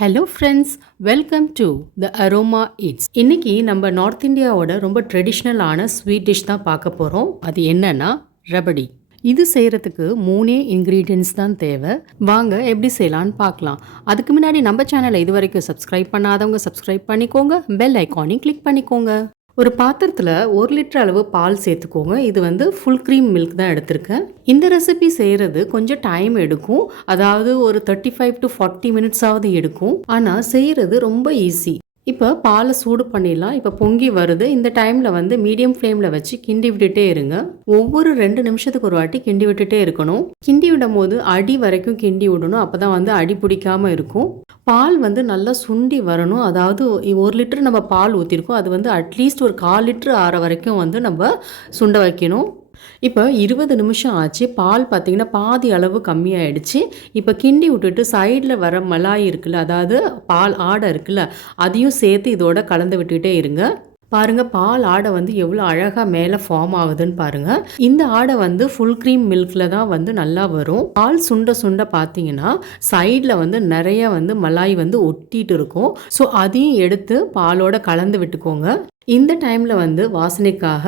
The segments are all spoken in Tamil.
Hello friends, welcome to the aroma it's. இன்னைக்கு நம்ம நார்த் இந்தியாவோட ரொம்ப ட்ரெடிஷ்னலான ஸ்வீட் டிஷ் தான் பார்க்க போகிறோம். அது என்னன்னா ரபடி. இது செய்கிறதுக்கு 3 இன்க்ரீடியன்ஸ் தான் தேவை. வாங்க எப்படி செய்யலான்னு பார்க்கலாம். அதுக்கு முன்னாடி நம்ம சேனலை இது வரைக்கும் சப்ஸ்கிரைப் பண்ணாதவங்க சப்ஸ்கிரைப் பண்ணிக்கோங்க, பெல் ஐக்கானையும் கிளிக் பண்ணிக்கோங்க. ஒரு பாத்திரத்தில் 1 லிட்டர் அளவு பால் சேர்த்துக்கோங்க. இது ஃபுல் க்ரீம் மில்க் தான் எடுத்திருக்கேன். இந்த ரெசிபி செய்கிறது கொஞ்சம் டைம் எடுக்கும், அதாவது ஒரு 35 to 40 மினிட்ஸாவது எடுக்கும். ஆனால் செய்கிறது ரொம்ப ஈஸி. இப்போ பாலை சூடு பண்ணிடலாம். இப்போ பொங்கி வருது. இந்த டைமில் மீடியம் ஃப்ளேமில் வச்சு கிண்டி விட்டுட்டே இருங்க. ஒவ்வொரு 2 நிமிஷத்துக்கு ஒரு வாட்டி கிண்டி விட்டுட்டே இருக்கணும். கிண்டி விடும் போது அடி வரைக்கும் கிண்டி விடணும். அப்போ தான் அடி பிடிக்காமல் இருக்கும். பால் நல்லா சுண்டி வரணும். அதாவது 1 லிட்டர் நம்ம பால் ஊற்றிருக்கோம். அது அட்லீஸ்ட் ஒரு 1/4 லிட்டர் ஆற வரைக்கும் நம்ம சுண்ட வைக்கணும். இப்போ 20 நிமிஷம் ஆச்சு. பால் பார்த்தீங்கன்னா பாதி அளவு கம்மியாயிடுச்சு. இப்போ கிண்டி விட்டுட்டு சைடில் வர மலாய் இருக்குல்ல, அதாவது பால் ஆடை இருக்குல்ல, அதையும் சேர்த்து இதோட கலந்து விட்டுகிட்டே இருங்க. பாருங்க, பால் ஆடை எவ்வளோ அழகாக மேலே ஃபார்ம் ஆகுதுன்னு பாருங்க. இந்த ஆடை ஃபுல் க்ரீம் மில்க்ல தான் நல்லா வரும். பால் சுண்ட சுண்ட பார்த்தீங்கன்னா சைடில் நிறைய மலாய் ஒட்டிட்டு இருக்கும். ஸோ அதையும் எடுத்து பாலோட கலந்து விட்டுக்கோங்க. இந்த டைமில் வாசனைக்காக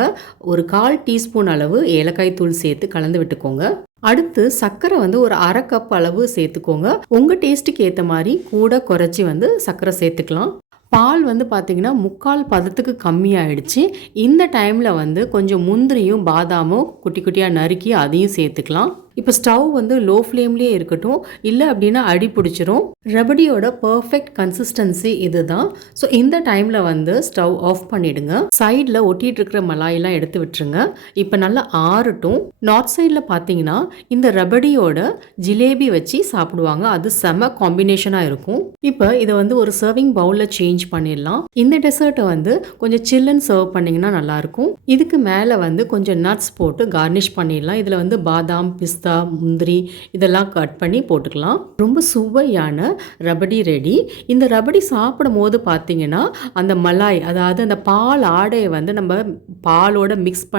ஒரு 1/4 டீஸ்பூன் அளவு ஏலக்காய் தூள் சேர்த்து கலந்து விட்டுக்கோங்க. அடுத்து சர்க்கரை ஒரு 1/2 கப் அளவு சேர்த்துக்கோங்க. உங்கள் டேஸ்ட்டுக்கு ஏற்ற மாதிரி கூட குறைச்சி சர்க்கரை சேர்த்துக்கலாம். பால் பார்த்தீங்கன்னா 3/4 பதத்துக்கு கம்மியாயிடுச்சு. இந்த டைமில் கொஞ்சம் முந்திரியும் பாதாமும் குட்டி குட்டியாக நறுக்கி அதையும் சேர்த்துக்கலாம். இப்போ ஸ்டவ் லோ ஃப்ளேம்லேயே இருக்கட்டும், இல்லை அப்படின்னா அடி பிடிச்சிரும். ரபடியோட பர்ஃபெக்ட் கன்சிஸ்டன்சி இதுதான். ஸோ இந்த டைமில் ஸ்டவ் ஆஃப் பண்ணிவிடுங்க. சைடில் ஒட்டிகிட்டு இருக்கிற மலாயெல்லாம் எடுத்து விட்டுருங்க. இப்போ நல்லா ஆறட்டும். நார்த் சைடில் பார்த்தீங்கன்னா இந்த ரபடியோட ஜிலேபி வச்சு சாப்பிடுவாங்க. அது செம காம்பினேஷனாக இருக்கும். இப்போ இதை ஒரு சர்விங் பவுலில் சேஞ்ச் பண்ணிடலாம். இந்த டெசர்ட்டை கொஞ்சம் சில்லுன்னு சர்வ் பண்ணிங்கன்னா நல்லாயிருக்கும். இதுக்கு மேலே கொஞ்சம் நட்ஸ் போட்டு கார்னிஷ் பண்ணிடலாம். இதில் பாதாம், பிஸ்தா, முந்திரி இதெல்லாம் கட் பண்ணி போட்டுக்கலாம். ரொம்ப சுவையான ரபடி ரெடி. இந்த ரபடி சாப்பிடும் போது பார்த்தீங்கன்னா அந்த மலாய், அதாவது அந்த பால் ஆடையை நம்ம பாலோட மிக்ஸ்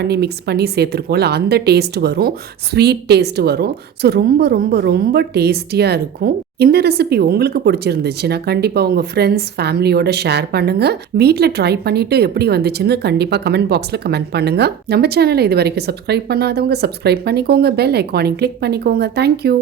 பண்ணி சேர்த்துருக்கோம்ல, அந்த டேஸ்ட் வரும், ஸ்வீட் டேஸ்ட் வரும். ஸோ ரொம்ப ரொம்ப ரொம்ப டேஸ்டியாக இருக்கும். இந்த ரெசிபி உங்களுக்கு பிடிச்சிருந்துச்சுன்னா கண்டிப்பாக உங்கள் ஃப்ரெண்ட்ஸ் ஃபேமிலியோட ஷேர் பண்ணுங்கள். வீட்டில் ட்ரை பண்ணிவிட்டு எப்படி வந்துச்சுன்னு கண்டிப்பாக கமெண்ட் பாக்ஸில் கமெண்ட் பண்ணுங்கள். நம்ம சேனலை இது வரைக்கும் சப்ஸ்கிரைப் பண்ணாதவங்க சப்ஸ்கிரைப் பண்ணிக்கோங்க, பெல் ஐக்கானையும் கிளிக் பண்ணிக்கோங்க. தேங்க்யூ.